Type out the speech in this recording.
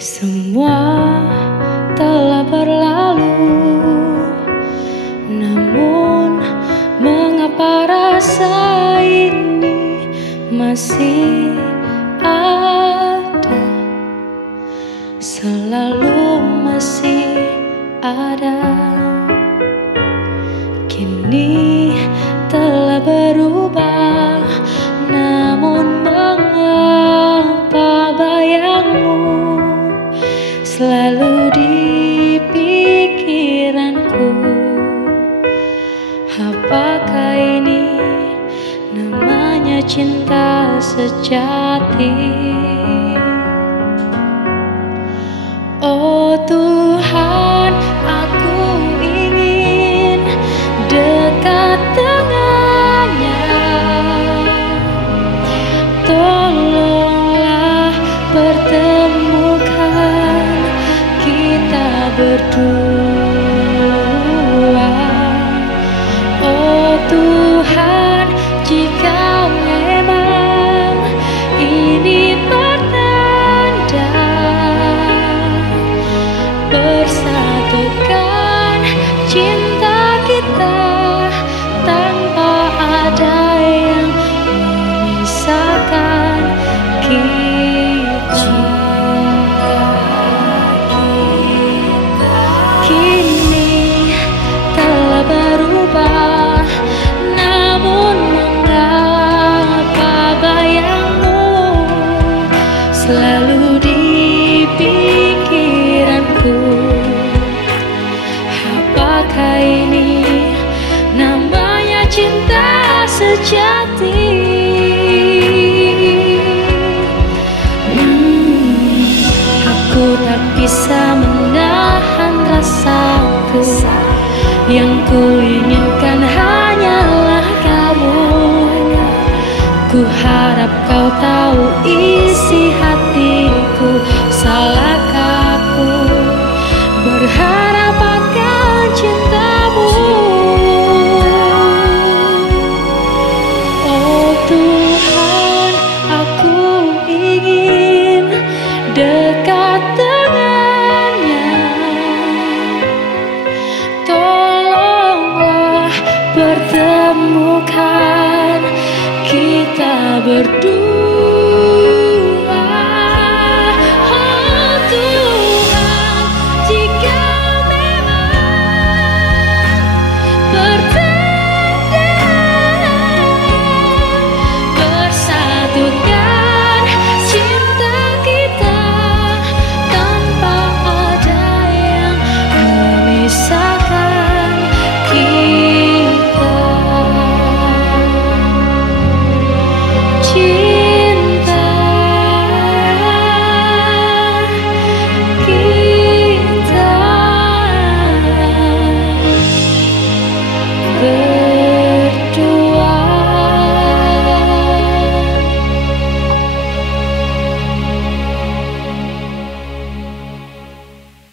Semua telah berlalu, namun mengapa rasa ini masih ada, selalu masih ada. Kini telah berubah, namun mengapa bayangmu selalu di pikiranku? Apakah ini namanya cinta sejati? Oh Tuhan, aku ingin dekat dengannya. Tolonglah pertemukan kita berdua. Oh Tuhan, jika memang ini pertanda bersatukan cinta kita tanpa ada yang memisahkan kita. Kini telah berubah, namun mengapa bayangmu selalu di pikiranku? Apakah ini namanya cinta sejati? Aku tak bisa menahan rasaku, yang ku inginkan hanyalah kamu. Ku harap kau tahu isi hatiku, salahkah aku berharap akan cintamu? Oh Tuhan, aku ingin dekat dengannya. Tolonglah pertemukan kita berdua.